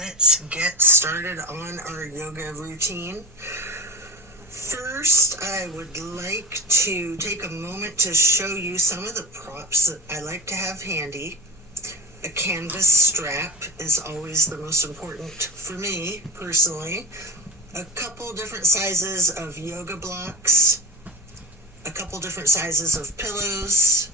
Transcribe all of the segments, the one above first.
let's get started on our yoga routine. First, I would like to take a moment to show you some of the props that I like to have handy. A canvas strap is always the most important for me personally. A couple different sizes of yoga blocks, a couple different sizes of pillows,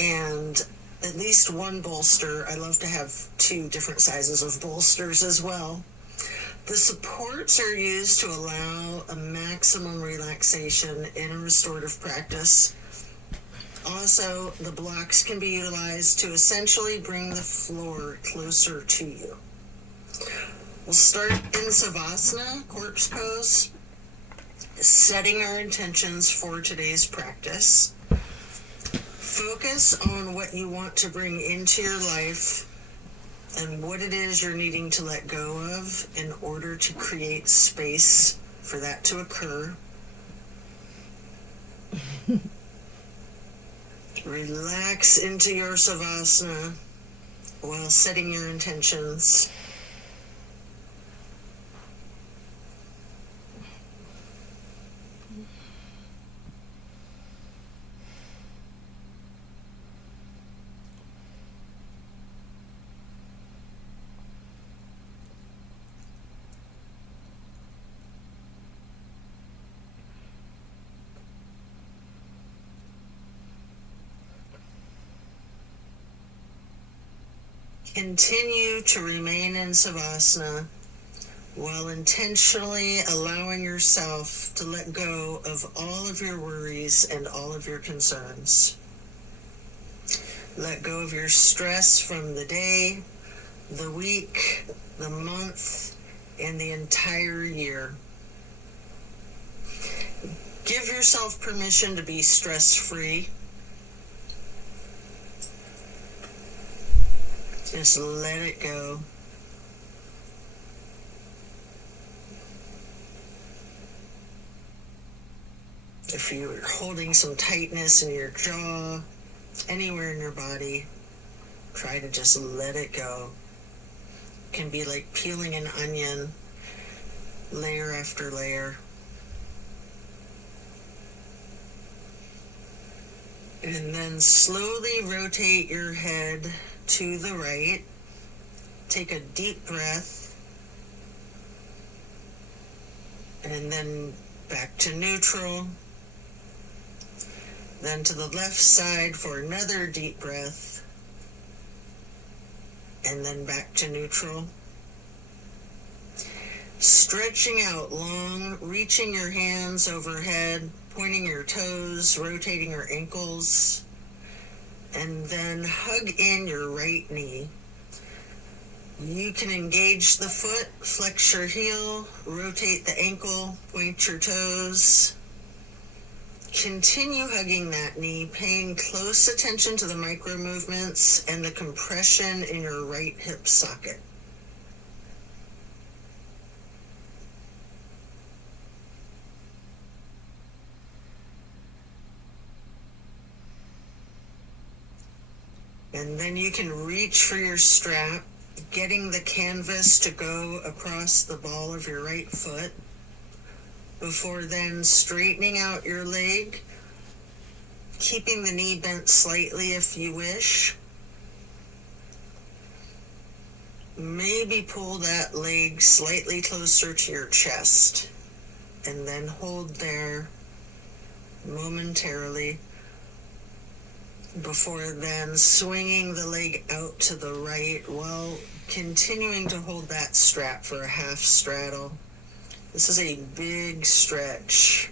and at least one bolster. I love to have 2 different sizes of bolsters as well. The supports are used to allow a maximum relaxation in a restorative practice. Also, the blocks can be utilized to essentially bring the floor closer to you. We'll start in Savasana, corpse pose, setting our intentions for today's practice. Focus on what you want to bring into your life and what it is you're needing to let go of in order to create space for that to occur. Relax into your Savasana while setting your intentions. Continue to remain in Savasana while intentionally allowing yourself to let go of all of your worries and all of your concerns. Let go of your stress from the day, the week, the month, and the entire year. Give yourself permission to be stress-free. Just let it go. If you're holding some tightness in your jaw, anywhere in your body, try to just let it go. It can be like peeling an onion, layer after layer. And then slowly rotate your head to the right. Take a deep breath. And then back to neutral. Then to the left side for another deep breath. And then back to neutral. Stretching out long, reaching your hands overhead, pointing your toes, rotating your ankles. And then hug in your right knee. You can engage the foot, flex your heel, rotate the ankle, point your toes. Continue hugging that knee, paying close attention to the micro movements and the compression in your right hip socket. And then you can reach for your strap, getting the canvas to go across the ball of your right foot, before then straightening out your leg, keeping the knee bent slightly if you wish. Maybe pull that leg slightly closer to your chest, and then hold there momentarily, before then swinging the leg out to the right while continuing to hold that strap for a half straddle. This is a big stretch.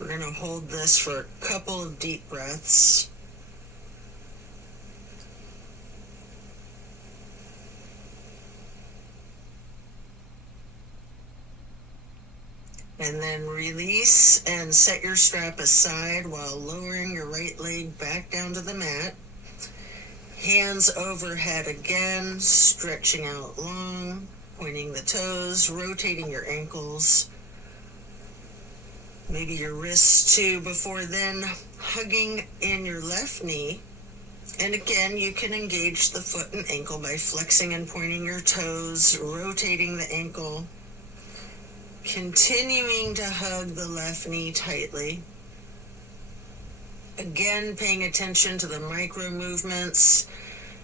We're going to hold this for a couple of deep breaths. And then release and set your strap aside while lowering your right leg back down to the mat. Hands overhead again, stretching out long, pointing the toes, rotating your ankles. Maybe your wrists too, before then hugging in your left knee, And again, you can engage the foot and ankle by flexing and pointing your toes, rotating the ankle, continuing to hug the left knee tightly. Again, paying attention to the micro movements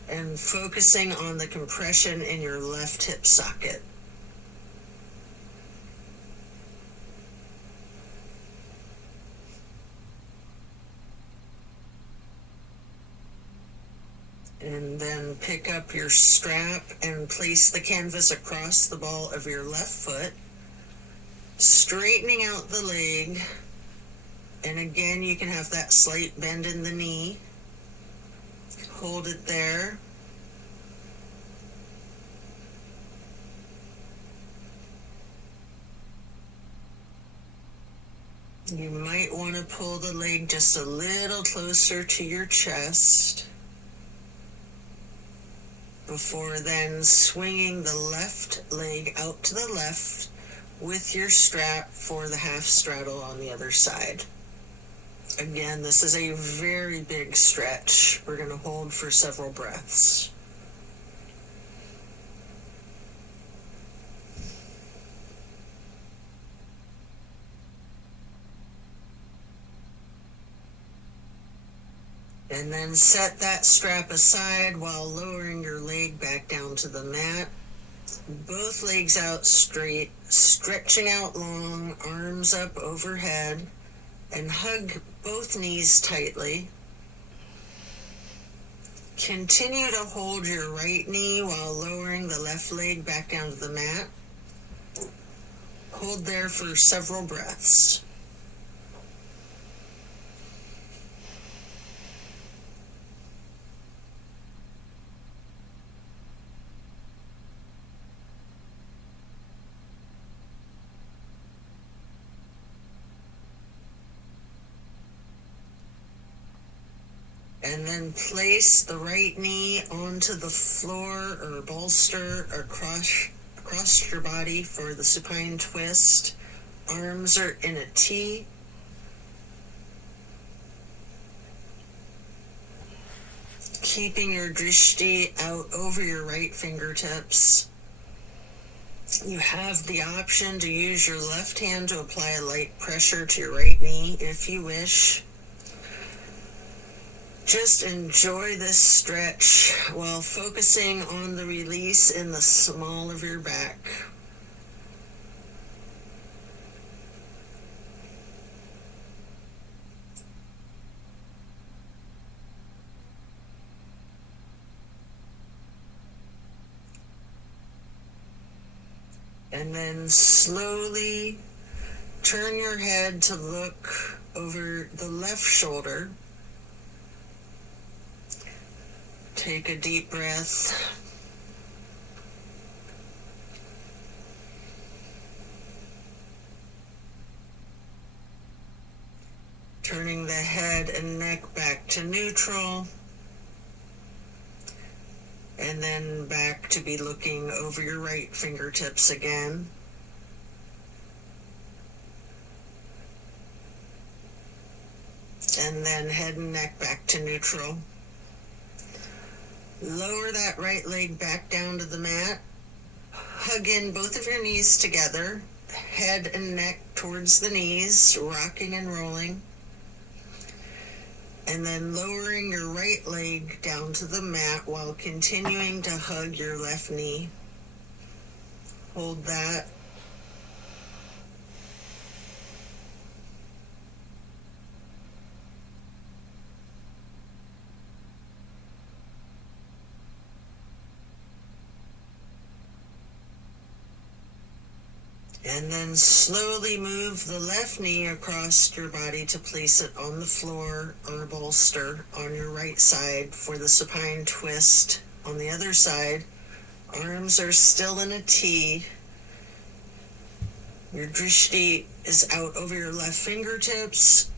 and focusing on the compression in your left hip socket. And then pick up your strap and place the canvas across the ball of your left foot, straightening out the leg. And again, you can have that slight bend in the knee. Hold it there. You might want to pull the leg just a little closer to your chest before then swinging the left leg out to the left with your strap for the half straddle on the other side. Again, this is a very big stretch. We're going to hold for several breaths. And then set that strap aside while lowering your leg back down to the mat. Both legs out straight, stretching out long, arms up overhead, and hug both knees tightly. Continue to hold your right knee while lowering the left leg back down to the mat. Hold there for several breaths. And then place the right knee onto the floor or bolster across your body for the supine twist. Arms are in a T. Keeping your drishti out over your right fingertips. You have the option to use your left hand to apply a light pressure to your right knee if you wish. Just enjoy this stretch while focusing on the release in the small of your back. And then slowly turn your head to look over the left shoulder. Take a deep breath. Turning the head and neck back to neutral. And then back to be looking over your right fingertips again. And then head and neck back to neutral. Lower that right leg back down to the mat. Hug in both of your knees together. Head and neck towards the knees, rocking and rolling. And then lowering your right leg down to the mat while continuing to hug your left knee. Hold that. And then slowly move the left knee across your body to place it on the floor or bolster on your right side for the supine twist. On the other side, arms are still in a T. Your drishti is out over your left fingertips.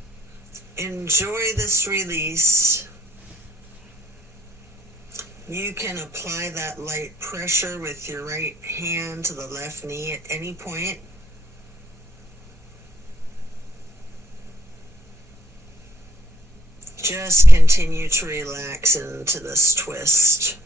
Enjoy this release. You can apply that light pressure with your right hand to the left knee at any point. Just continue to relax into this twist.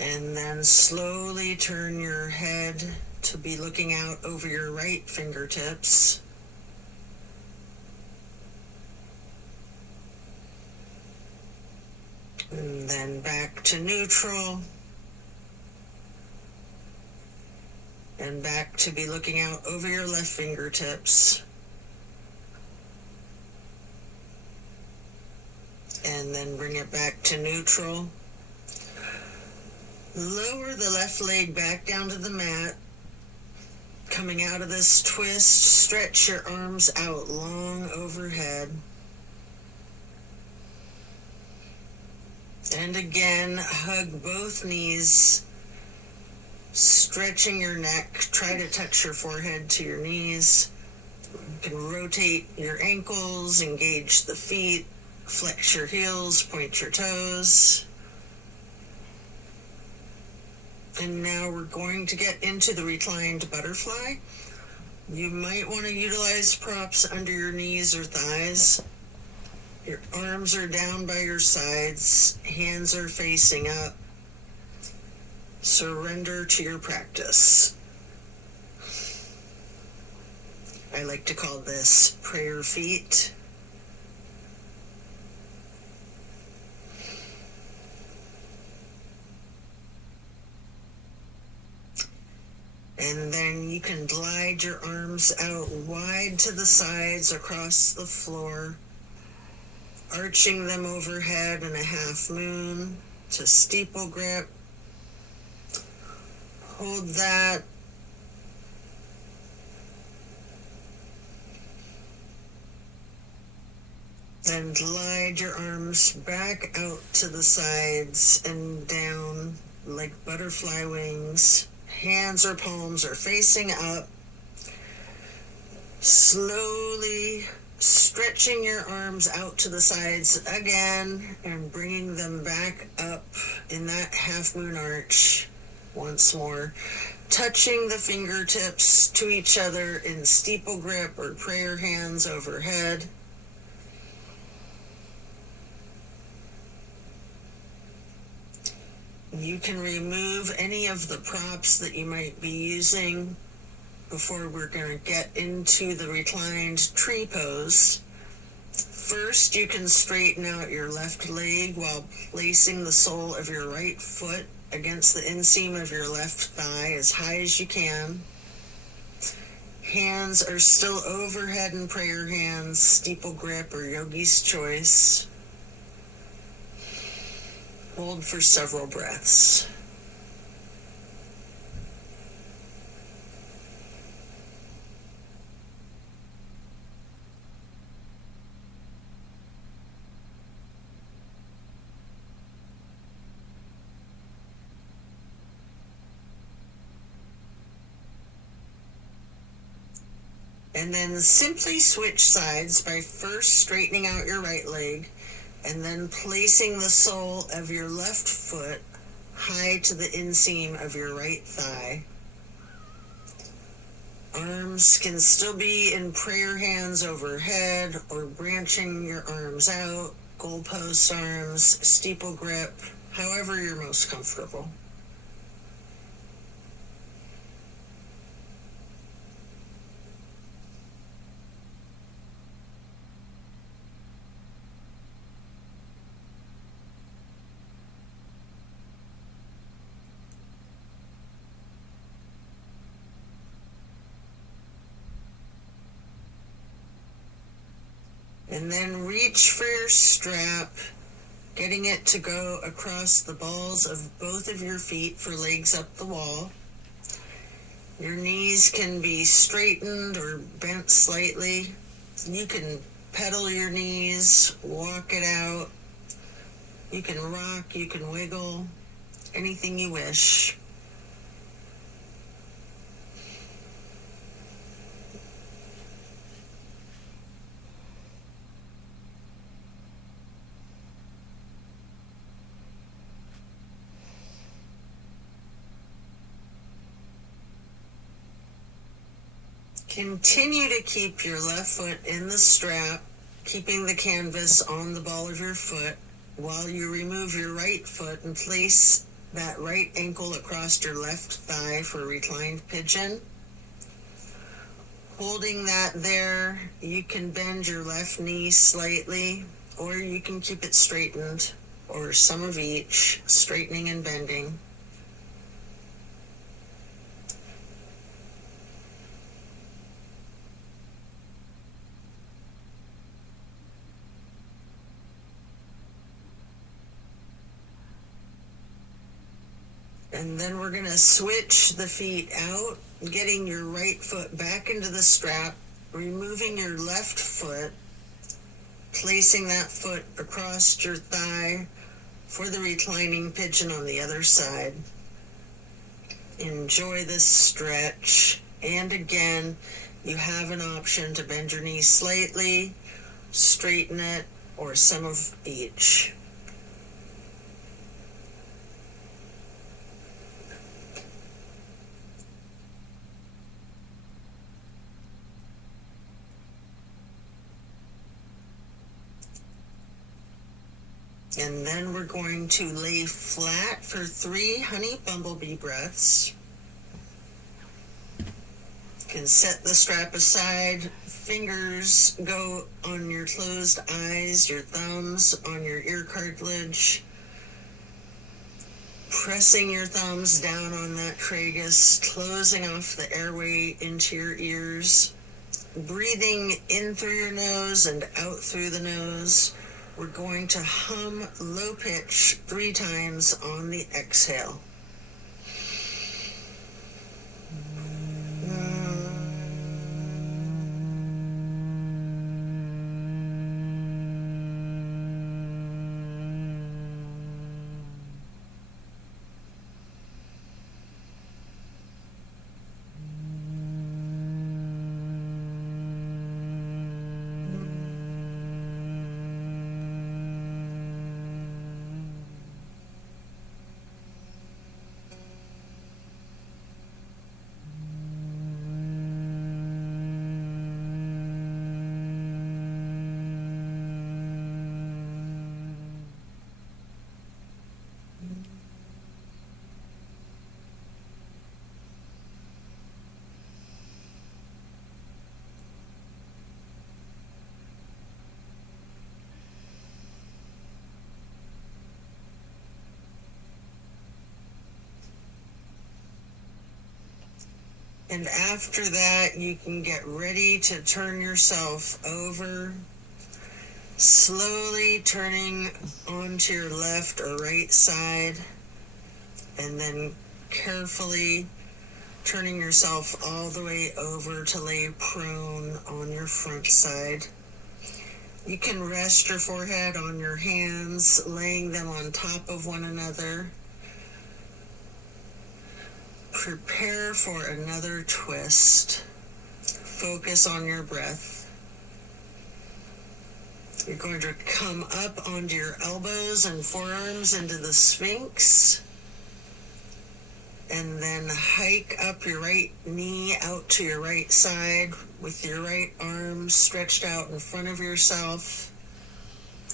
And then slowly turn your head to be looking out over your right fingertips. And then back to neutral. And back to be looking out over your left fingertips. And then bring it back to neutral. Lower the left leg back down to the mat. Coming out of this twist, stretch your arms out long overhead. And again, hug both knees, stretching your neck. Try to touch your forehead to your knees. You can rotate your ankles, engage the feet, flex your heels, point your toes. And now we're going to get into the reclined butterfly. You might want to utilize props under your knees or thighs. Your arms are down by your sides, hands are facing up. Surrender to your practice. I like to call this prayer feet. And then you can glide your arms out wide to the sides across the floor, arching them overhead in a half moon to steeple grip. Hold that. Then glide your arms back out to the sides and down like butterfly wings. Hands or palms are facing up. Slowly stretching your arms out to the sides again and bringing them back up in that half moon arch once more. Touching the fingertips to each other in steeple grip or prayer hands overhead. You can remove any of the props that you might be using before we're going to get into the reclined tree pose. First, you can straighten out your left leg while placing the sole of your right foot against the inseam of your left thigh as high as you can. Hands are still overhead in prayer hands, steeple grip, or yogi's choice. Hold for several breaths. And then simply switch sides by first straightening out your right leg and then placing the sole of your left foot high to the inseam of your right thigh. Arms can still be in prayer hands overhead or branching your arms out, goalpost arms, steeple grip, however you're most comfortable. And then reach for your strap, getting it to go across the balls of both of your feet for legs up the wall. Your knees can be straightened or bent slightly. You can pedal your knees, walk it out. You can rock, you can wiggle, anything you wish. Continue to keep your left foot in the strap, keeping the canvas on the ball of your foot while you remove your right foot and place that right ankle across your left thigh for reclined pigeon. Holding that there, you can bend your left knee slightly, or you can keep it straightened, or some of each, straightening and bending. And then we're going to switch the feet out, getting your right foot back into the strap, removing your left foot, placing that foot across your thigh for the reclining pigeon on the other side. Enjoy this stretch. And again, you have an option to bend your knee slightly, straighten it, or some of each. And then we're going to lay flat for 3 honey bumblebee breaths. You can set the strap aside, fingers go on your closed eyes, your thumbs on your ear cartilage, pressing your thumbs down on that tragus, closing off the airway into your ears, breathing in through your nose and out through the nose. We're going to hum low pitch 3 times on the exhale. And after that, you can get ready to turn yourself over, slowly turning onto your left or right side, and then carefully turning yourself all the way over to lay prone on your front side. You can rest your forehead on your hands, laying them on top of one another. Prepare for another twist. Focus on your breath. You're going to come up onto your elbows and forearms into the Sphinx. And then hike up your right knee out to your right side with your right arm stretched out in front of yourself.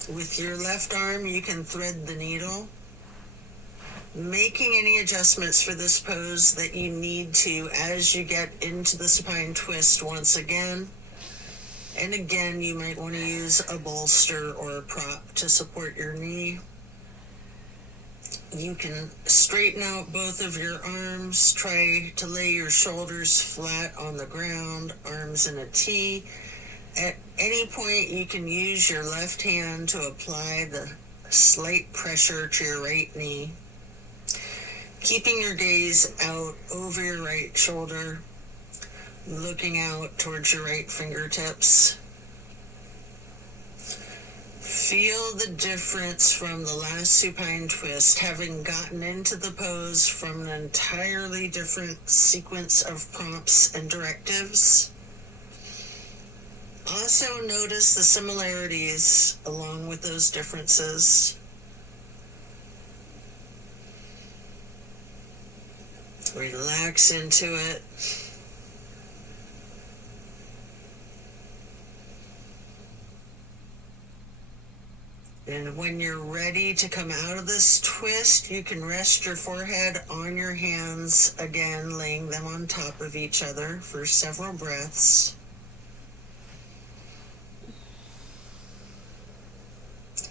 With your left arm, you can thread the needle, making any adjustments for this pose that you need to as you get into the supine twist once again. And again, you might want to use a bolster or a prop to support your knee. You can straighten out both of your arms, try to lay your shoulders flat on the ground, arms in a T. At any point, you can use your left hand to apply the slight pressure to your right knee, keeping your gaze out over your right shoulder, looking out towards your right fingertips. Feel the difference from the last supine twist, having gotten into the pose from an entirely different sequence of prompts and directives. Also notice the similarities along with those differences. Relax into it. And when you're ready to come out of this twist, you can rest your forehead on your hands, again, laying them on top of each other for several breaths.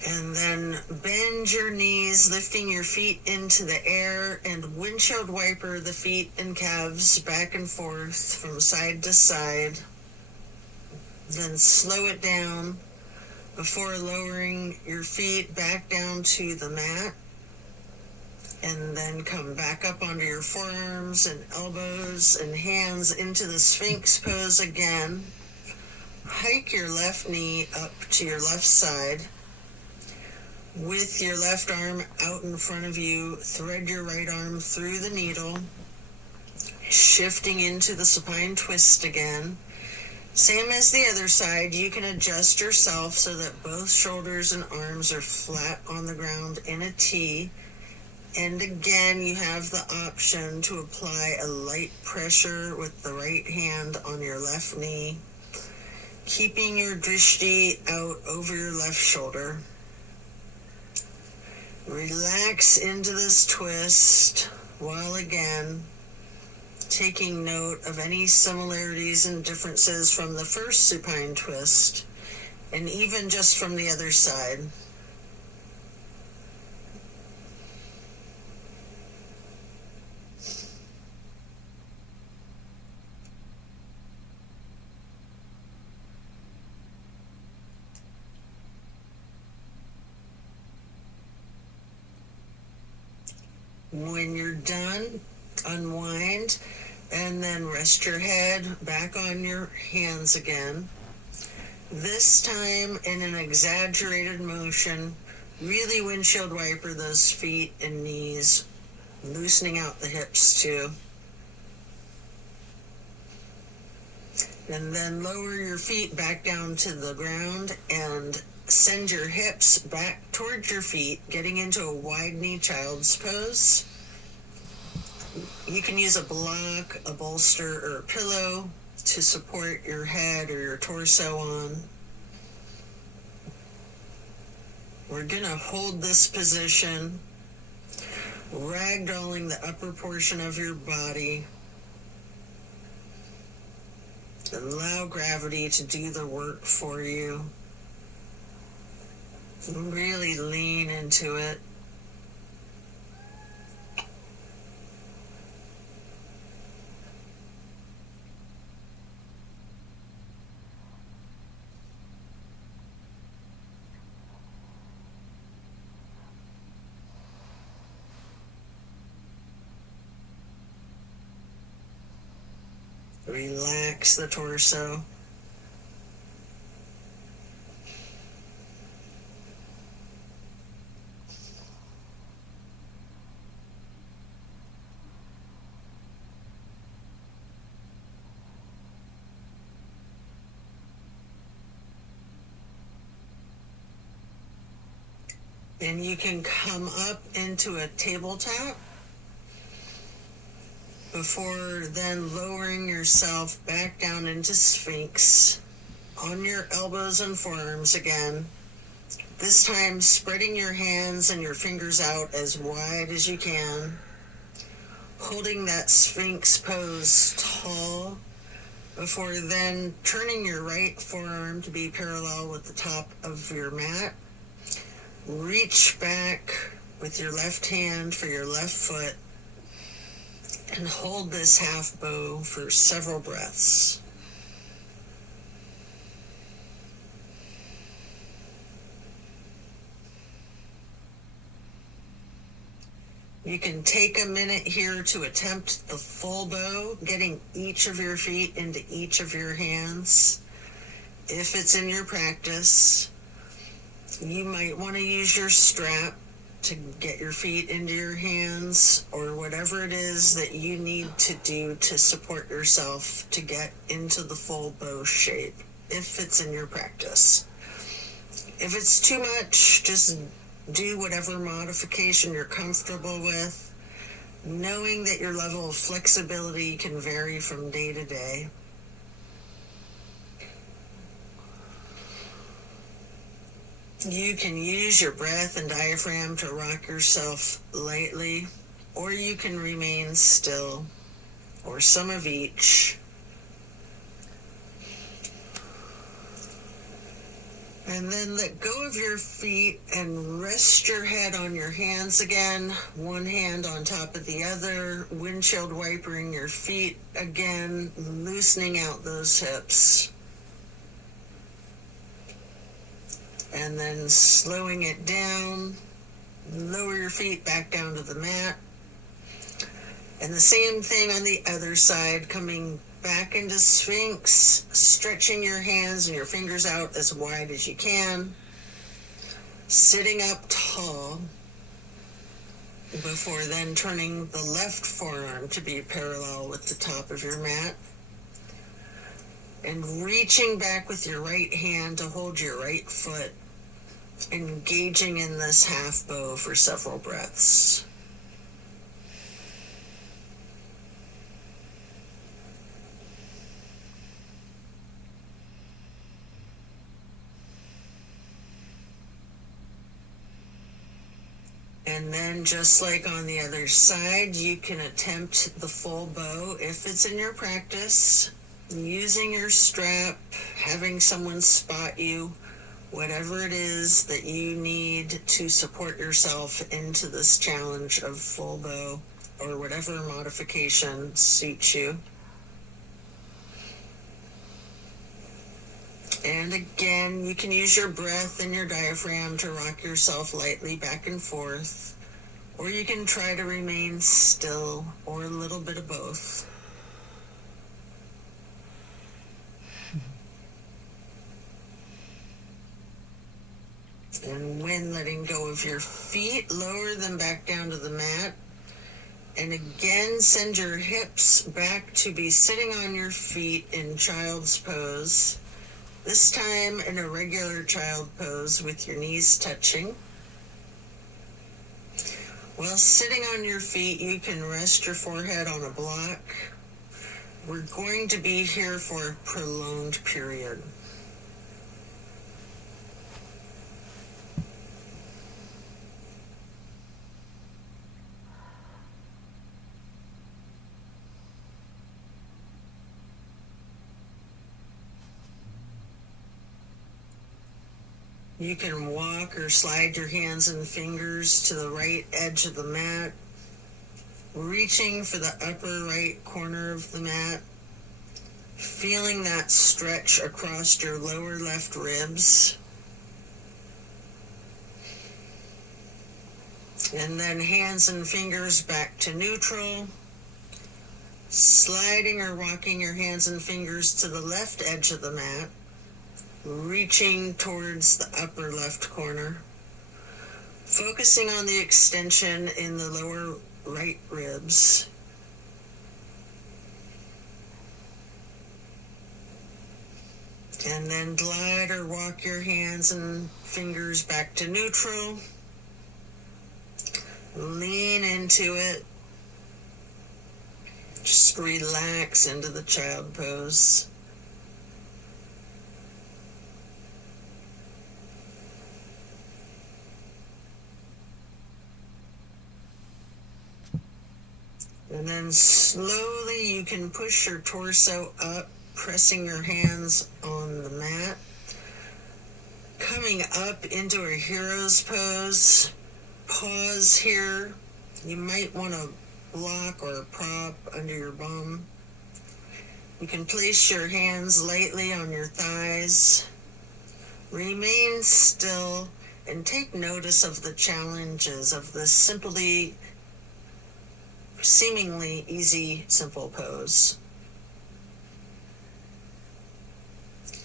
And then bend your knees, lifting your feet into the air, and windshield wiper the feet and calves back and forth from side to side. Then slow it down before lowering your feet back down to the mat. And then come back up onto your forearms and elbows and hands into the Sphinx pose again. Hike your left knee up to your left side. With your left arm out in front of you, thread your right arm through the needle, shifting into the supine twist again. Same as the other side, you can adjust yourself so that both shoulders and arms are flat on the ground in a T. And again, you have the option to apply a light pressure with the right hand on your left knee, keeping your drishti out over your left shoulder. Relax into this twist while again taking note of any similarities and differences from the first supine twist, and even just from the other side. When you're done, unwind, and then rest your head back on your hands again. This time in an exaggerated motion, really windshield wiper those feet and knees, loosening out the hips too. And then lower your feet back down to the ground and send your hips back towards your feet, getting into a wide knee child's pose. You can use a block, a bolster, or a pillow to support your head or your torso on. We're going to hold this position, ragdolling the upper portion of your body. Allow gravity to do the work for you. Really lean into it. Relax the torso. And you can come up into a tabletop before then lowering yourself back down into Sphinx on your elbows and forearms again. This time spreading your hands and your fingers out as wide as you can, holding that Sphinx pose tall before then turning your right forearm to be parallel with the top of your mat. Reach back with your left hand for your left foot and hold this half bow for several breaths. You can take a minute here to attempt the full bow, getting each of your feet into each of your hands. If it's in your practice, you might want to use your strap to get your feet into your hands, or whatever it is that you need to do to support yourself to get into the full bow shape, if it's in your practice. If it's too much, just do whatever modification you're comfortable with, knowing that your level of flexibility can vary from day to day. You can use your breath and diaphragm to rock yourself lightly, or you can remain still, or some of each. And then let go of your feet and rest your head on your hands again, one hand on top of the other, windshield wipering your feet again, loosening out those hips. And then slowing it down, lower your feet back down to the mat. And the same thing on the other side, coming back into Sphinx, stretching your hands and your fingers out as wide as you can, sitting up tall, before then turning the left forearm to be parallel with the top of your mat, and reaching back with your right hand to hold your right foot, engaging in this half bow for several breaths. And then just like on the other side, you can attempt the full bow if it's in your practice, using your strap, having someone spot you, whatever it is that you need to support yourself into this challenge of full bow, or whatever modification suits you. And again, you can use your breath and your diaphragm to rock yourself lightly back and forth, or you can try to remain still, or a little bit of both. And when letting go of your feet, lower them back down to the mat. And again, send your hips back to be sitting on your feet in child's pose. This time in a regular child pose with your knees touching. While sitting on your feet, you can rest your forehead on a block. We're going to be here for a prolonged period. You can walk or slide your hands and fingers to the right edge of the mat, reaching for the upper right corner of the mat, feeling that stretch across your lower left ribs. And then hands and fingers back to neutral, sliding or rocking your hands and fingers to the left edge of the mat, reaching towards the upper left corner, focusing on the extension in the lower right ribs. And then glide or walk your hands and fingers back to neutral. Lean into it. Just relax into the child pose. And then slowly you can push your torso up, pressing your hands on the mat. Coming up into a hero's pose. Pause here. You might want a block or a prop under your bum. You can place your hands lightly on your thighs. Remain still and take notice of the challenges of this seemingly easy, simple pose.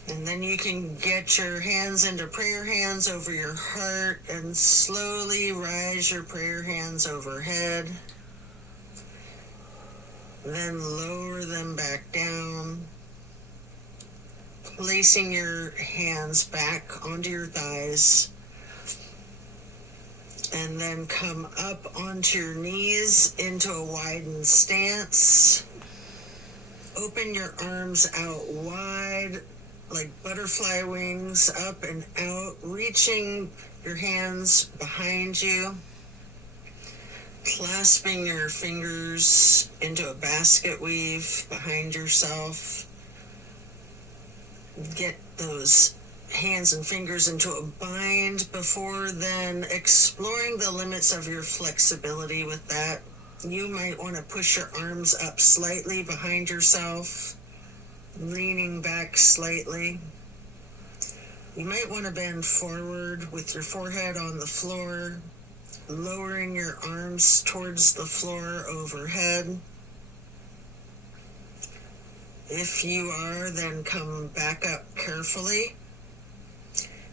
And then you can get your hands into prayer hands over your heart and slowly rise your prayer hands overhead. Then lower them back down, placing your hands back onto your thighs. And then come up onto your knees into a widened stance. Open your arms out wide, like butterfly wings up and out, reaching your hands behind you, clasping your fingers into a basket weave behind yourself. Get those hands and fingers into a bind before then exploring the limits of your flexibility with that. You might want to push your arms up slightly behind yourself, leaning back slightly. You might want to bend forward with your forehead on the floor, lowering your arms towards the floor overhead. If you are, then come back up carefully,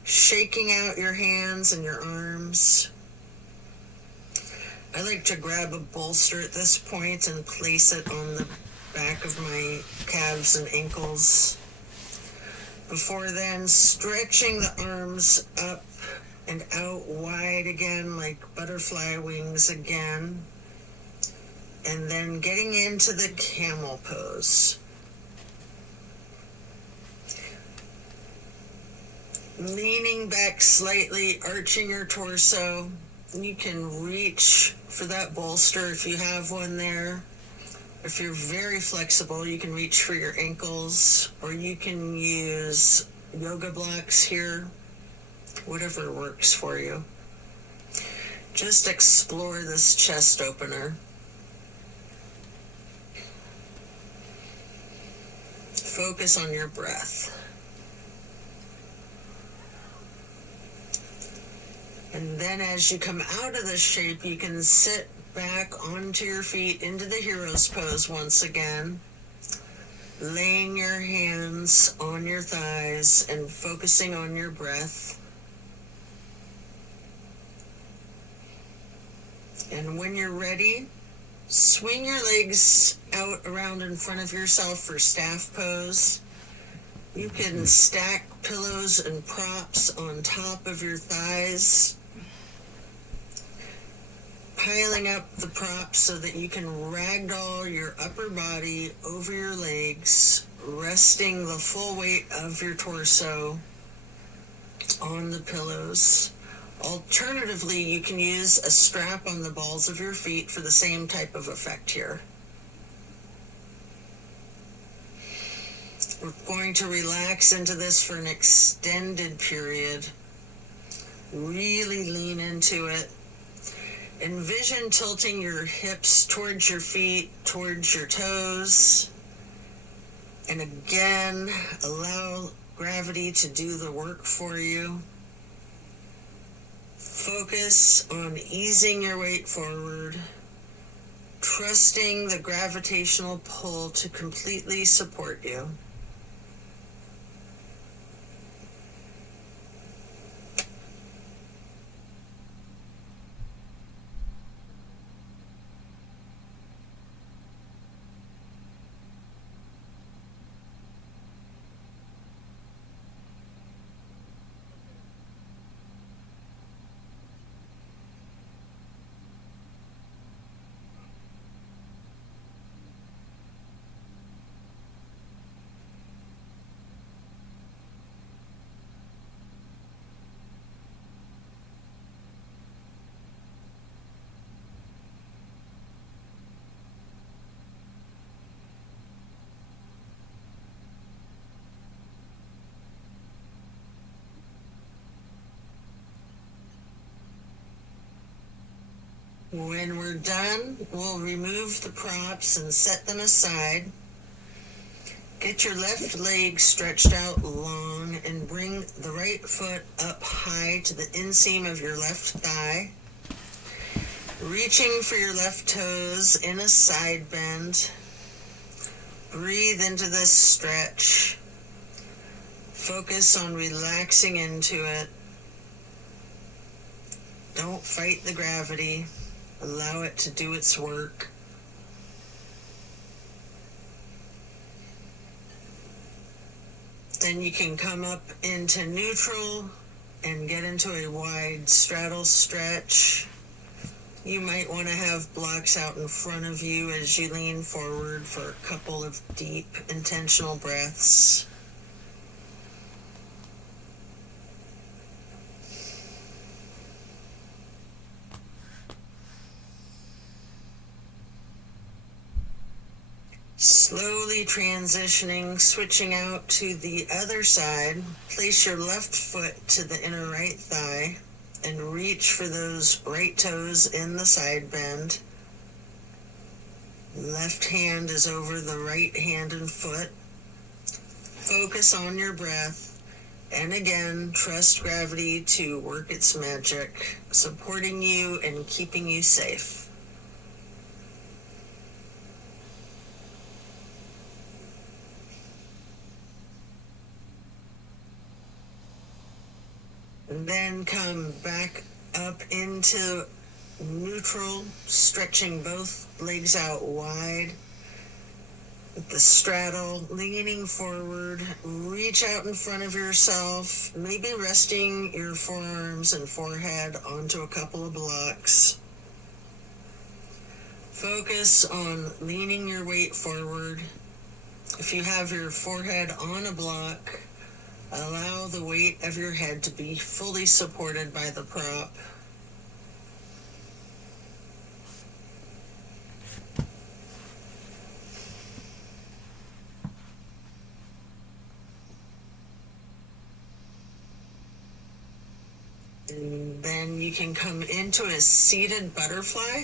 shaking out your hands and your arms. I like to grab a bolster at this point and place it on the back of my calves and ankles. Before then, stretching the arms up and out wide again, like butterfly wings again. And then getting into the camel pose. Leaning back slightly, arching your torso. You can reach for that bolster if you have one there. If you're very flexible, you can reach for your ankles, or you can use yoga blocks here, whatever works for you. Just explore this chest opener. Focus on your breath. And then as you come out of this shape, you can sit back onto your feet into the hero's pose once again, laying your hands on your thighs and focusing on your breath. And when you're ready, swing your legs out around in front of yourself for staff pose. You can stack pillows and props on top of your thighs, piling up the props so that you can ragdoll your upper body over your legs, resting the full weight of your torso on the pillows. Alternatively, you can use a strap on the balls of your feet for the same type of effect here. We're going to relax into this for an extended period. Really lean into it. Envision tilting your hips towards your feet, towards your toes. And again, allow gravity to do the work for you. Focus on easing your weight forward, trusting the gravitational pull to completely support you. When we're done, we'll remove the props and set them aside. Get your left leg stretched out long and bring the right foot up high to the inseam of your left thigh. Reaching for your left toes in a side bend. Breathe into this stretch. Focus on relaxing into it. Don't fight the gravity. Allow it to do its work. Then you can come up into neutral and get into a wide straddle stretch. You might want to have blocks out in front of you as you lean forward for a couple of deep, intentional breaths. Slowly transitioning, switching out to the other side. Place your left foot to the inner right thigh and reach for those right toes in the side bend. Left hand is over the right hand and foot. Focus on your breath, and again, trust gravity to work its magic, supporting you and keeping you safe. And then come back up into neutral, stretching both legs out wide. With the straddle, leaning forward, reach out in front of yourself, maybe resting your forearms and forehead onto a couple of blocks. Focus on leaning your weight forward. If you have your forehead on a block, allow the weight of your head to be fully supported by the prop. And then you can come into a seated butterfly,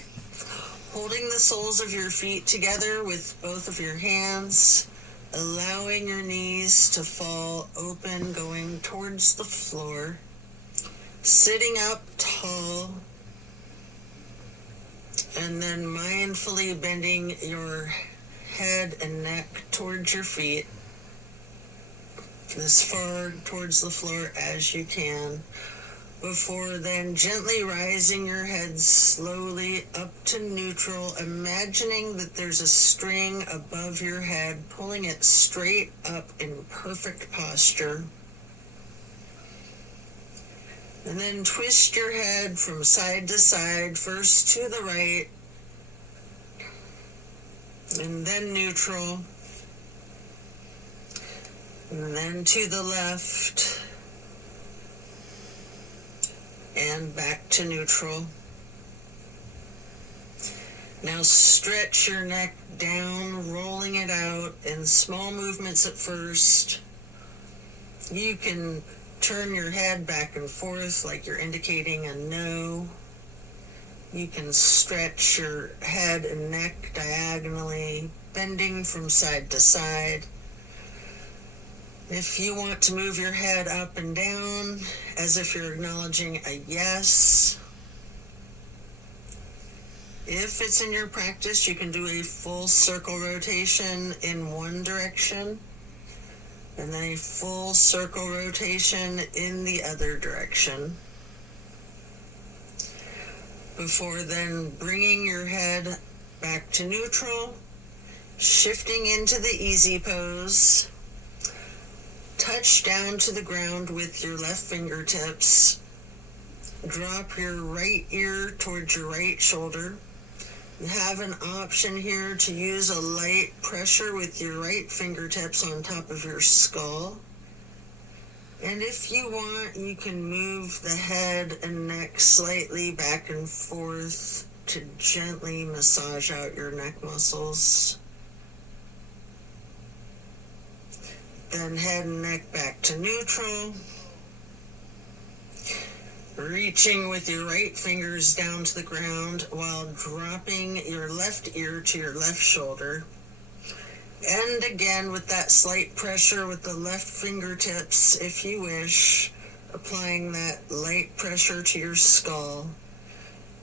holding the soles of your feet together with both of your hands, allowing your knees to fall open, going towards the floor, sitting up tall, and then mindfully bending your head and neck towards your feet, as far towards the floor as you can, before then gently rising your head slowly up to neutral, imagining that there's a string above your head, pulling it straight up in perfect posture. And then twist your head from side to side, first to the right, and then neutral, and then to the left, and back to neutral. Now stretch your neck down, rolling it out in small movements at first. You can turn your head back and forth like you're indicating a no. You can stretch your head and neck diagonally, bending from side to side. If you want to move your head up and down as if you're acknowledging a yes. If it's in your practice, you can do a full circle rotation in one direction and then a full circle rotation in the other direction. Before then bringing your head back to neutral, shifting into the easy pose. Touch down to the ground with your left fingertips. Drop your right ear towards your right shoulder. You have an option here to use a light pressure with your right fingertips on top of your skull. And if you want, you can move the head and neck slightly back and forth to gently massage out your neck muscles. Then head and neck back to neutral. Reaching with your right fingers down to the ground while dropping your left ear to your left shoulder. And again with that slight pressure with the left fingertips, if you wish, applying that light pressure to your skull.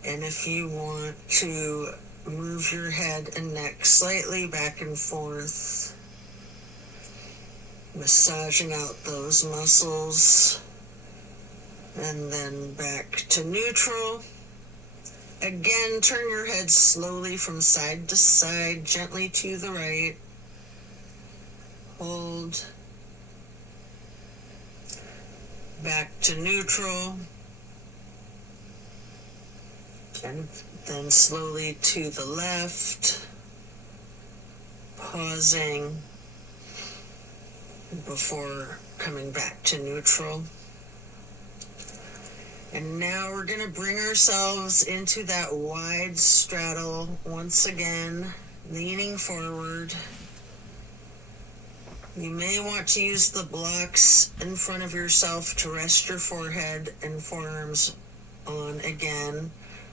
And if you want to move your head and neck slightly back and forth, massaging out those muscles, and then back to neutral. Again, turn your head slowly from side to side, gently to the right. Hold. Back to neutral. And then slowly to the left. Pausing before coming back to neutral. And now we're going to bring ourselves into that wide straddle once again, leaning forward, You may want to use the blocks in front of yourself to rest your forehead and forearms on again.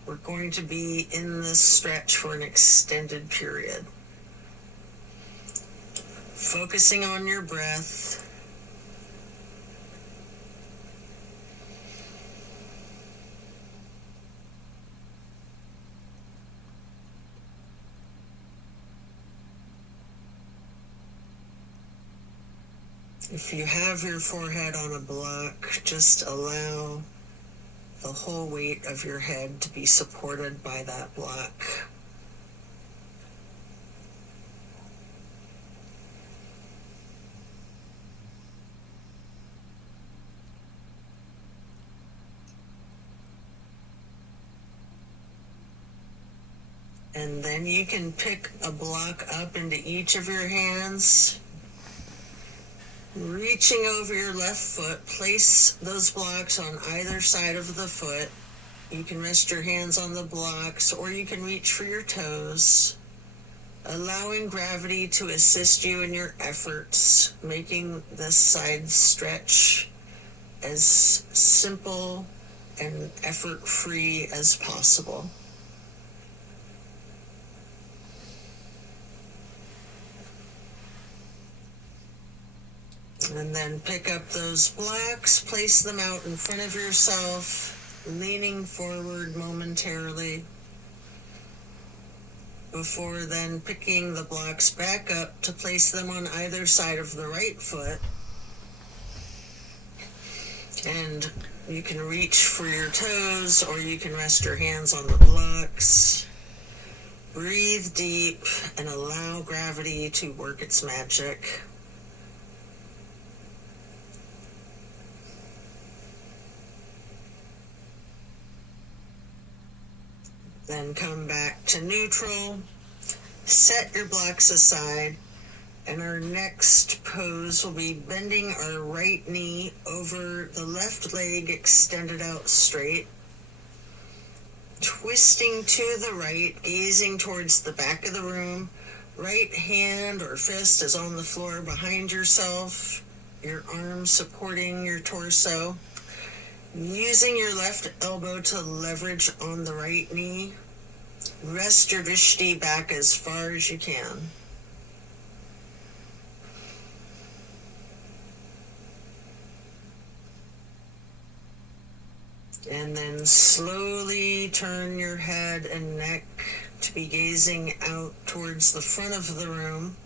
We're going to be in this stretch for an extended period. Focusing on your breath. If you have your forehead on a block, just allow the whole weight of your head to be supported by that block. And then you can pick a block up into each of your hands. Reaching over your left foot, place those blocks on either side of the foot. You can rest your hands on the blocks, or you can reach for your toes, allowing gravity to assist you in your efforts, making this side stretch as simple and effort-free as possible. And then pick up those blocks, place them out in front of yourself, leaning forward momentarily, before then picking the blocks back up to place them on either side of the right foot. And you can reach for your toes, or you can rest your hands on the blocks. Breathe deep and allow gravity to work its magic. Then come back to neutral, set your blocks aside, and our next pose will be bending our right knee over the left leg extended out straight, twisting to the right, gazing towards the back of the room. Right hand or fist is on the floor behind yourself, your arm supporting your torso. Using your left elbow to leverage on the right knee, rest your drishti back as far as you can. And then slowly turn your head and neck to be gazing out towards the front of the room.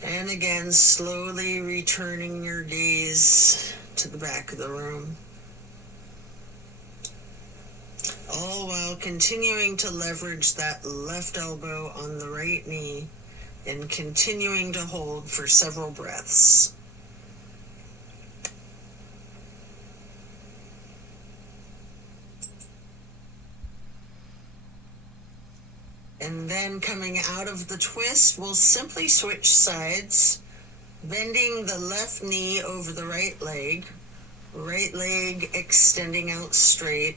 And again, slowly returning your gaze to the back of the room. All while continuing to leverage that left elbow on the right knee and continuing to hold for several breaths. And then coming out of the twist, we'll simply switch sides, bending the left knee over the right leg extending out straight.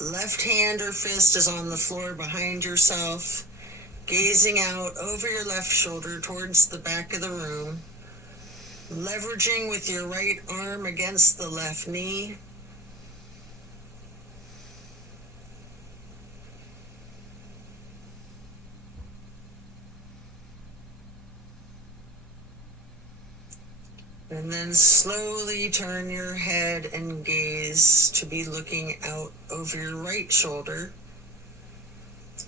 Left hand or fist is on the floor behind yourself, gazing out over your left shoulder towards the back of the room, leveraging with your right arm against the left knee. And then slowly turn your head and gaze to be looking out over your right shoulder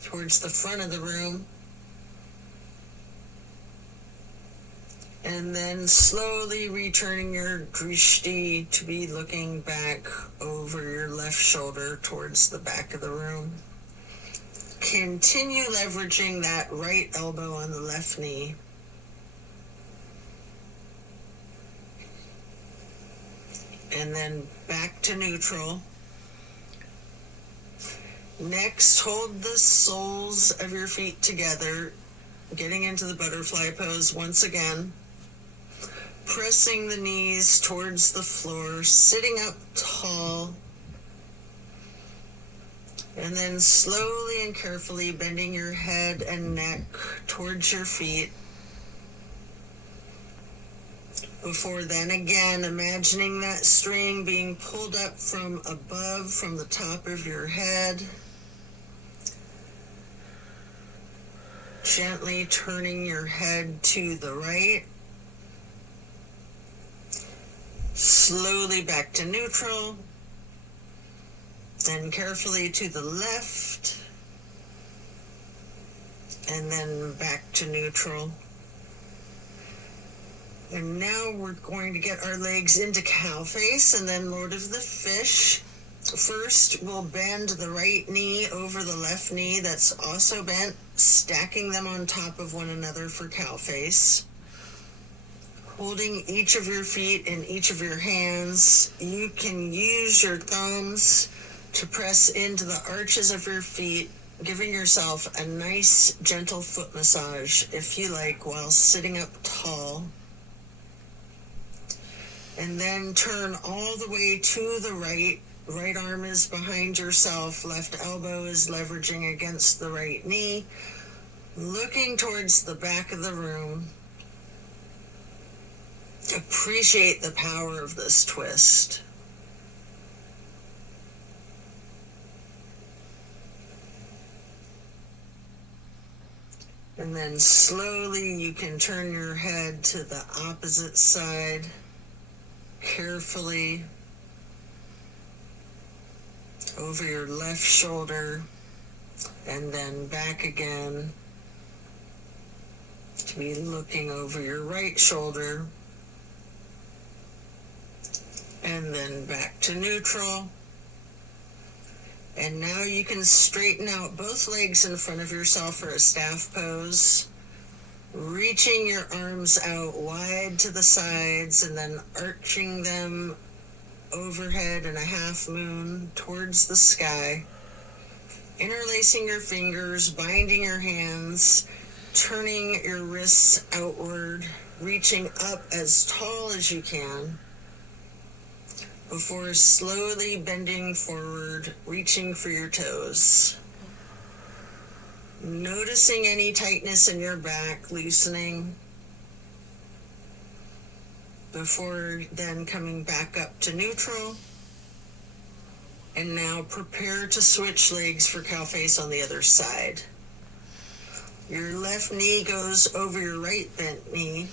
towards the front of the room. And then slowly returning your drishti to be looking back over your left shoulder towards the back of the room. Continue leveraging that right elbow on the left knee. And then back to neutral. Next, hold the soles of your feet together, getting into the butterfly pose once again. Pressing the knees towards the floor, sitting up tall. And then slowly and carefully bending your head and neck towards your feet. Before then, again, imagining that string being pulled up from above, from the top of your head. Gently turning your head to the right. Slowly back to neutral. Then carefully to the left. And then back to neutral. And now we're going to get our legs into cow face and then Lord of the Fish. First, we'll bend the right knee over the left knee that's also bent, stacking them on top of one another for cow face. Holding each of your feet in each of your hands, you can use your thumbs to press into the arches of your feet, giving yourself a nice, gentle foot massage, if you like, while sitting up tall. And then turn all the way to the right. Right arm is behind yourself. Left elbow is leveraging against the right knee. Looking towards the back of the room. Appreciate the power of this twist. And then slowly you can turn your head to the opposite side. Carefully over your left shoulder and then back again to be looking over your right shoulder and then back to neutral. And now you can straighten out both legs in front of yourself for a staff pose. Reaching your arms out wide to the sides and then arching them overhead in a half moon towards the sky. Interlacing your fingers, binding your hands, turning your wrists outward, reaching up as tall as you can, before slowly bending forward, reaching for your toes. Noticing any tightness in your back, loosening, before then coming back up to neutral. And now prepare to switch legs for cow face on the other side. Your left knee goes over your right bent knee,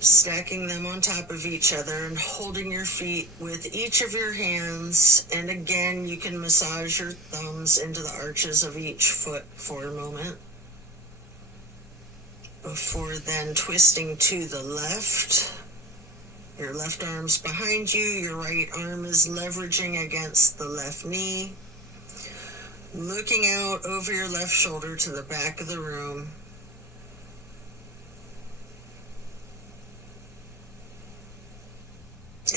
stacking them on top of each other and holding your feet with each of your hands. And again, you can massage your thumbs into the arches of each foot for a moment. Before then twisting to the left. Your left arm's behind you, your right arm is leveraging against the left knee. Looking out over your left shoulder to the back of the room.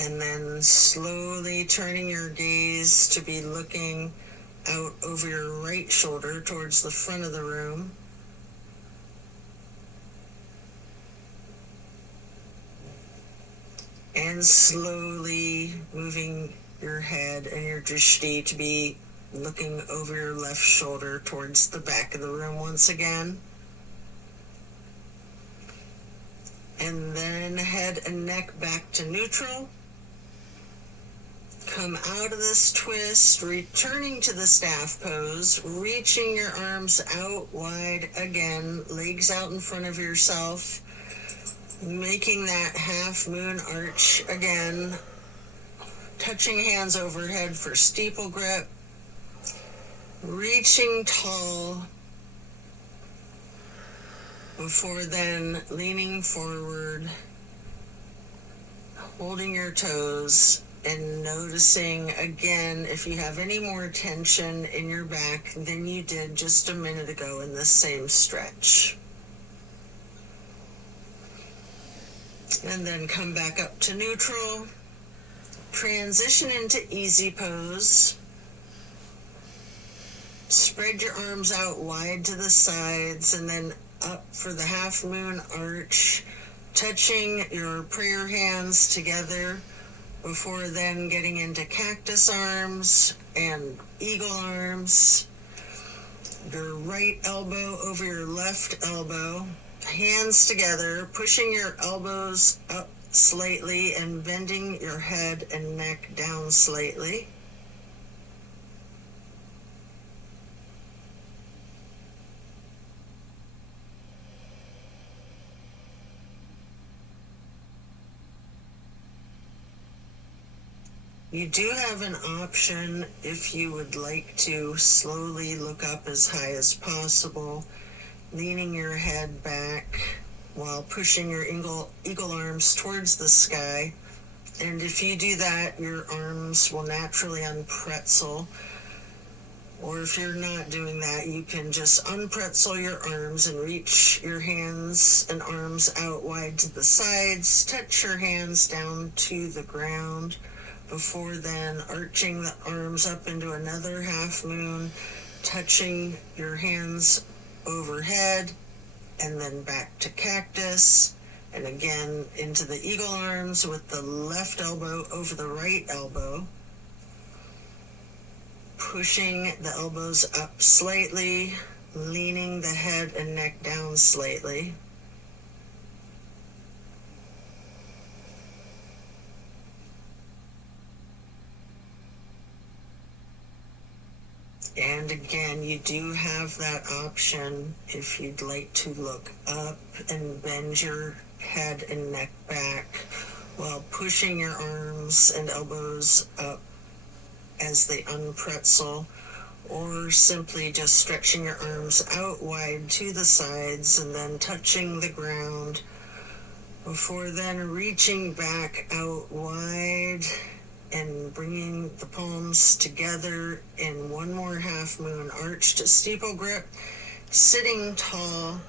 And then slowly turning your gaze to be looking out over your right shoulder towards the front of the room. And slowly moving your head and your drishti to be looking over your left shoulder towards the back of the room once again. And then head and neck back to neutral. Come out of this twist, returning to the staff pose, reaching your arms out wide again, legs out in front of yourself, making that half moon arch again, touching hands overhead for steeple grip, reaching tall, before then leaning forward, holding your toes, and noticing again if you have any more tension in your back than you did just a minute ago in this same stretch. And then come back up to neutral. Transition into easy pose. Spread your arms out wide to the sides and then up for the half moon arch, touching your prayer hands together, before then getting into cactus arms and eagle arms. Your right elbow over your left elbow, hands together, pushing your elbows up slightly and bending your head and neck down slightly. You do have an option if you would like to slowly look up as high as possible, leaning your head back while pushing your eagle arms towards the sky. And if you do that, your arms will naturally unpretzel. Or if you're not doing that, you can just unpretzel your arms and reach your hands and arms out wide to the sides. Touch your hands down to the ground before then arching the arms up into another half moon, touching your hands overhead, and then back to cactus, and again into the eagle arms with the left elbow over the right elbow, pushing the elbows up slightly, leaning the head and neck down slightly. And again, you do have that option if you'd like to look up and bend your head and neck back while pushing your arms and elbows up as they unpretzel, or simply just stretching your arms out wide to the sides and then touching the ground before then reaching back out wide and bringing the palms together in one more half moon arch to steeple grip, sitting tall.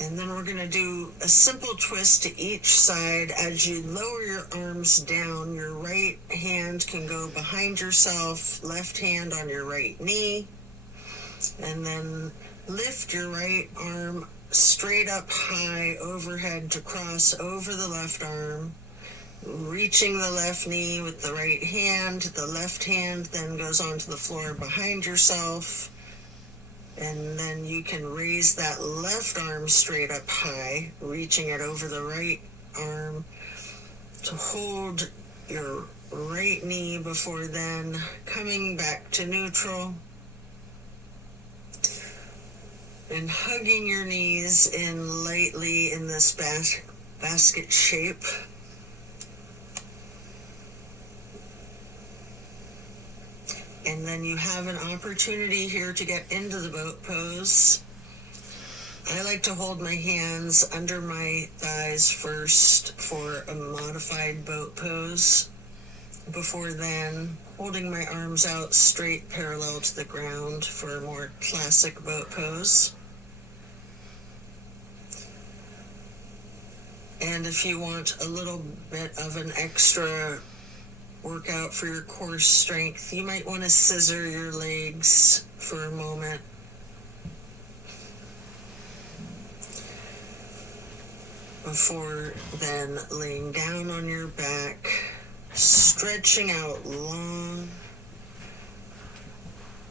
And then we're going to do a simple twist to each side. As you lower your arms down, your right hand can go behind yourself, left hand on your right knee, and then lift your right arm straight up high overhead to cross over the left arm, reaching the left knee with the right hand. The left hand then goes onto the floor behind yourself, and then you can raise that left arm straight up high, reaching it over the right arm to hold your right knee before then coming back to neutral and hugging your knees in lightly in this basket shape. And then you have an opportunity here to get into the boat pose. I like to hold my hands under my thighs first for a modified boat pose, before then holding my arms out straight parallel to the ground for a more classic boat pose. And if you want a little bit of an extra workout for your core strength, you might want to scissor your legs for a moment. Before then laying down on your back, stretching out long.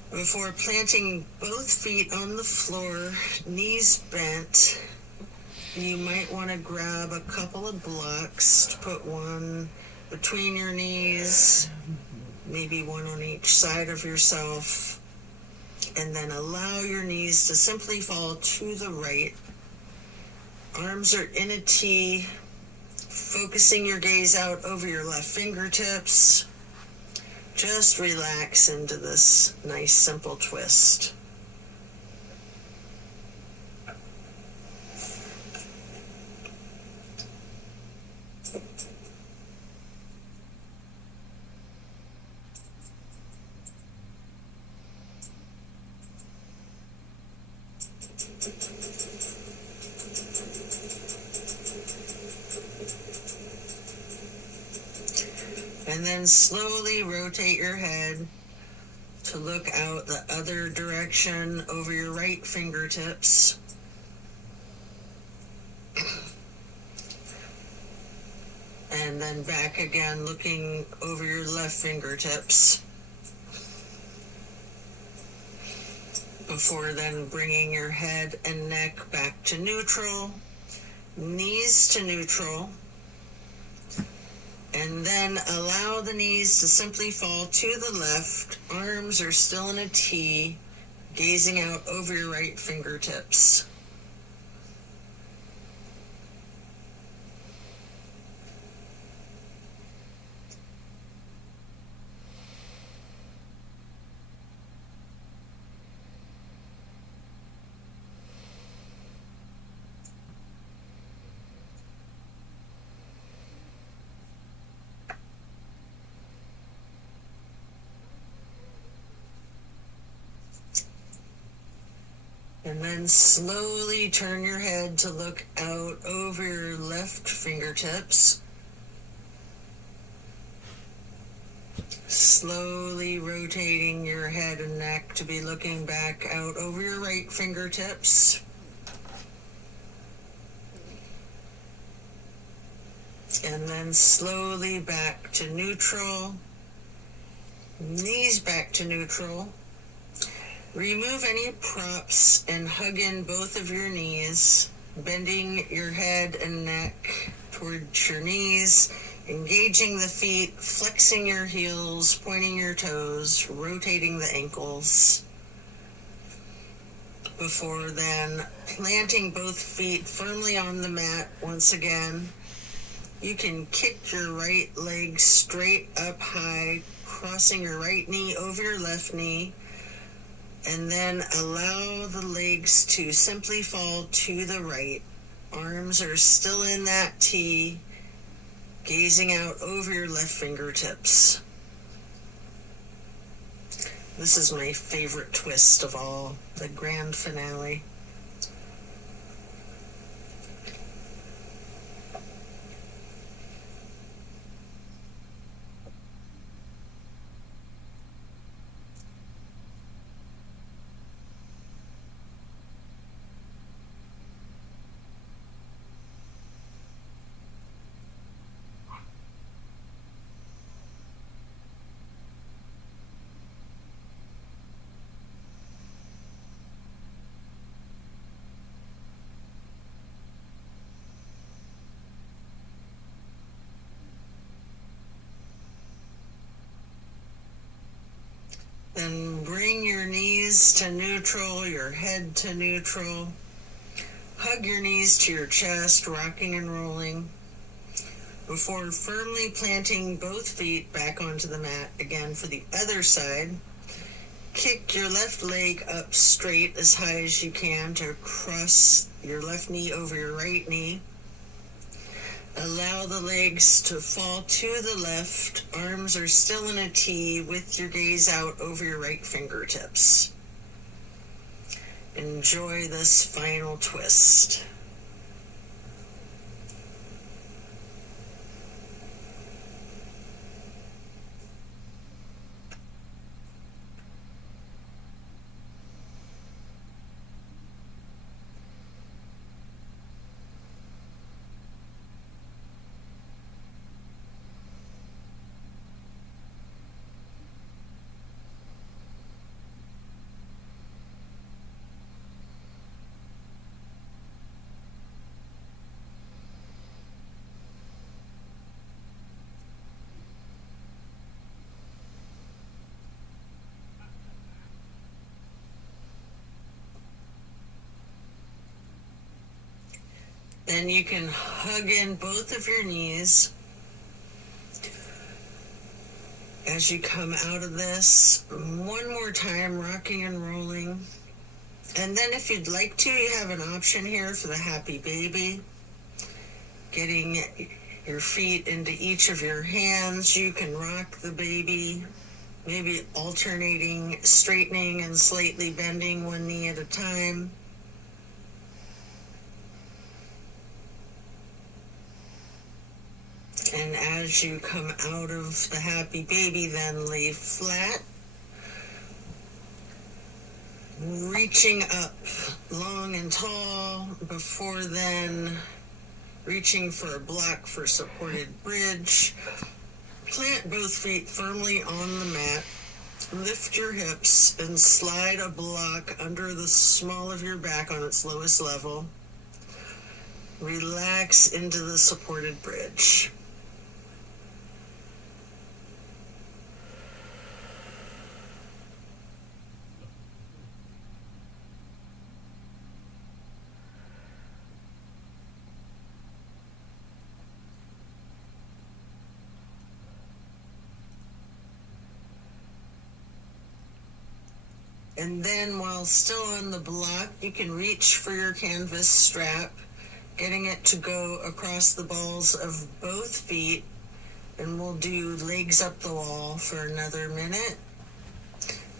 Before planting both feet on the floor, knees bent, you might want to grab a couple of blocks to put one between your knees, maybe one on each side of yourself, and then allow your knees to simply fall to the right. Arms are in a T, focusing your gaze out over your left fingertips. Just relax into this nice simple twist. And then slowly rotate your head to look out the other direction over your right fingertips. and then back again, looking over your left fingertips. Before then bringing your head and neck back to neutral, knees to neutral, and then allow the knees to simply fall to the left. Arms are still in a T, gazing out over your right fingertips. And then slowly turn your head to look out over your left fingertips. Slowly rotating your head and neck to be looking back out over your right fingertips. And then slowly back to neutral. Knees back to neutral. Remove any props and hug in both of your knees, bending your head and neck towards your knees, engaging the feet, flexing your heels, pointing your toes, rotating the ankles. Before then, planting both feet firmly on the mat once again. You can kick your right leg straight up high, crossing your right knee over your left knee. And then allow the legs to simply fall to the right. Arms are still in that T, gazing out over your left fingertips. This is my favorite twist of all, the grand finale. Then bring your knees to neutral, your head to neutral. Hug your knees to your chest, rocking and rolling. Before firmly planting both feet back onto the mat again for the other side. Kick your left leg up straight as high as you can to cross your left knee over your right knee. Allow the legs to fall to the left. Arms are still in a T with your gaze out over your right fingertips. Enjoy this final twist. Then you can hug in both of your knees as you come out of this. One more time, rocking and rolling. And then if you'd like to, you have an option here for the happy baby. Getting your feet into each of your hands. You can rock the baby, maybe alternating, straightening and slightly bending one knee at a time. And as you come out of the happy baby, then lay flat, reaching up long and tall. Before then, reaching for a block for supported bridge. Plant both feet firmly on the mat. Lift your hips and slide a block under the small of your back on its lowest level. Relax into the supported bridge. And then while still on the block, you can reach for your canvas strap, getting it to go across the balls of both feet. And we'll do legs up the wall for another minute.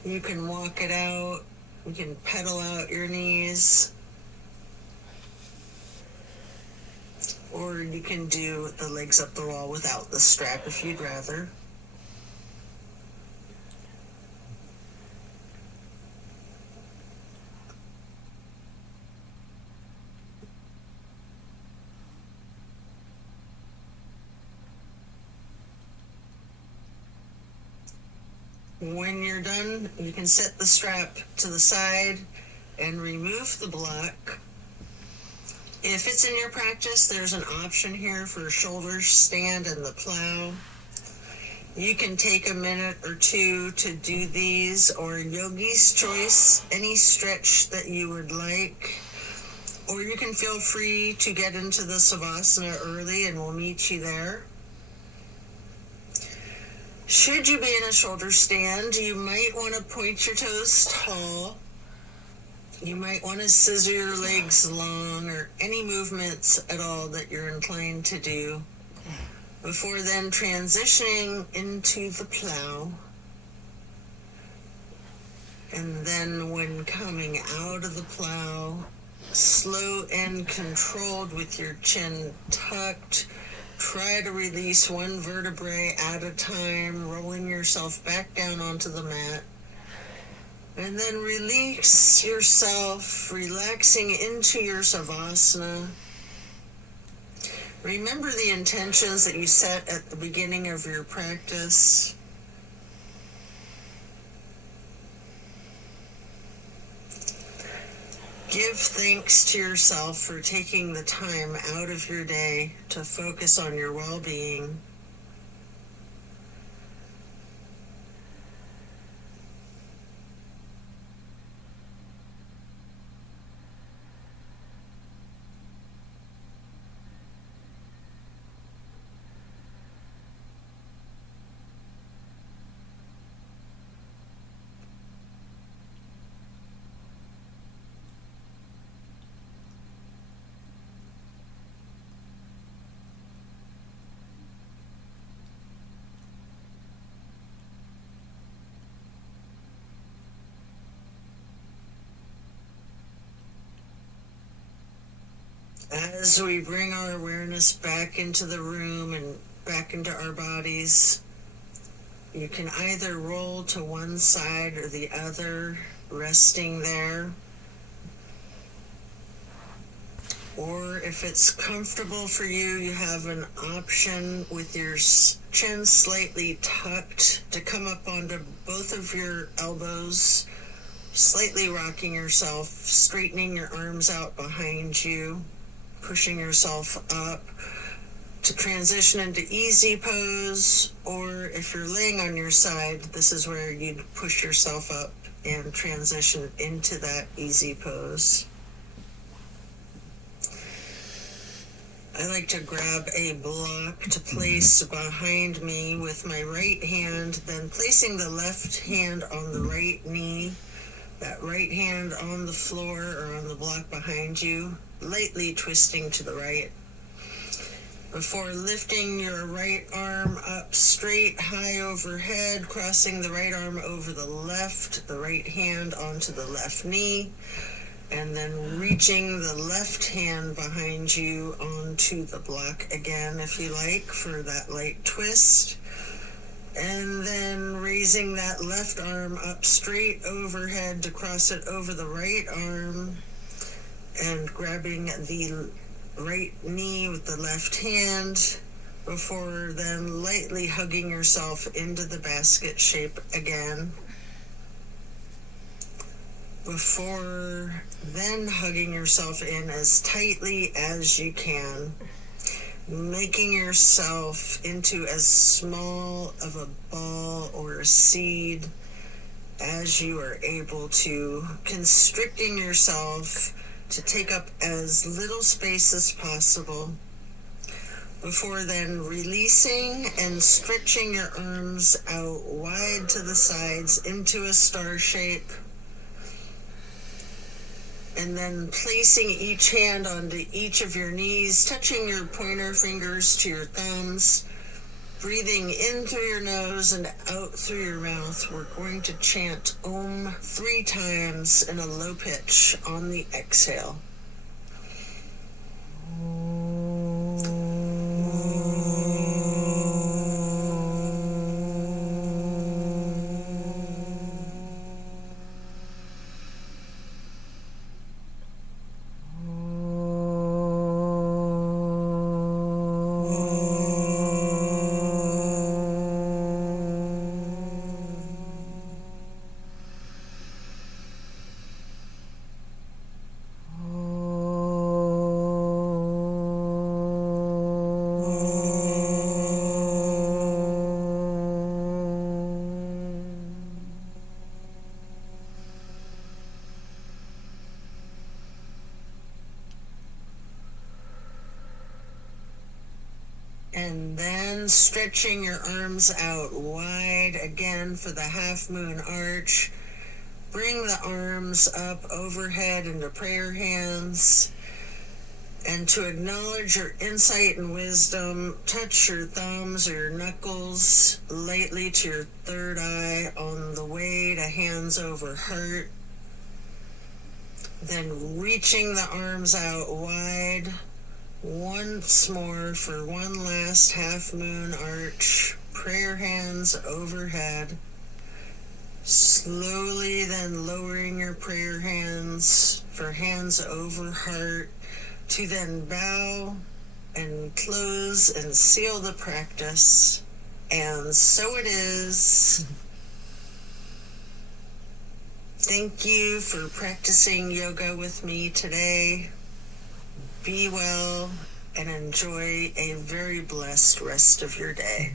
You can walk it out. You can pedal out your knees. Or you can do the legs up the wall without the strap if you'd rather. When you're done, you can set the strap to the side and remove the block. If it's in your practice, there's an option here for shoulder stand and the plow. You can take a minute or two to do these, or yogi's choice, any stretch that you would like. Or you can feel free to get into the Savasana early and we'll meet you there. Should you be in a shoulder stand, you might want to point your toes tall. You might want to scissor your legs long, or any movements at all that you're inclined to do, before then transitioning into the plow. And then when coming out of the plow, slow and controlled with your chin tucked, try to release one vertebrae at a time, rolling yourself back down onto the mat. And then release yourself, relaxing into your Savasana. Remember the intentions that you set at the beginning of your practice. Give thanks to yourself for taking the time out of your day to focus on your well-being. As we bring our awareness back into the room and back into our bodies, you can either roll to one side or the other, resting there. Or if it's comfortable for you, you have an option with your chin slightly tucked to come up onto both of your elbows, slightly rocking yourself, straightening your arms out behind you, pushing yourself up to transition into easy pose. Or if you're laying on your side, this is where you'd push yourself up and transition into that easy pose. I like to grab a block to place behind me with my right hand, then placing the left hand on the right knee, that right hand on the floor or on the block behind you, lightly twisting to the right. Before lifting your right arm up straight, high overhead, crossing the right arm over the left, the right hand onto the left knee, and then reaching the left hand behind you onto the block again, if you like, for that light twist. And then raising that left arm up straight overhead to cross it over the right arm, and grabbing the right knee with the left hand, before then lightly hugging yourself into the basket shape again. Before then hugging yourself in as tightly as you can, making yourself into as small of a ball or a seed as you are able to, constricting yourself to take up as little space as possible. Before then releasing and stretching your arms out wide to the sides into a star shape. And then placing each hand onto each of your knees, touching your pointer fingers to your thumbs, breathing in through your nose and out through your mouth. We're going to chant Om 3 times in a low pitch on the exhale. And then stretching your arms out wide again for the half moon arch. Bring the arms up overhead into prayer hands. And to acknowledge your insight and wisdom, touch your thumbs or your knuckles lightly to your third eye on the way to hands over heart. Then reaching the arms out wide once more for one last half moon arch, prayer hands overhead. Slowly then lowering your prayer hands for hands over heart, to then bow and close and seal the practice. And so it is. Thank you for practicing yoga with me today. Be well and enjoy a very blessed rest of your day.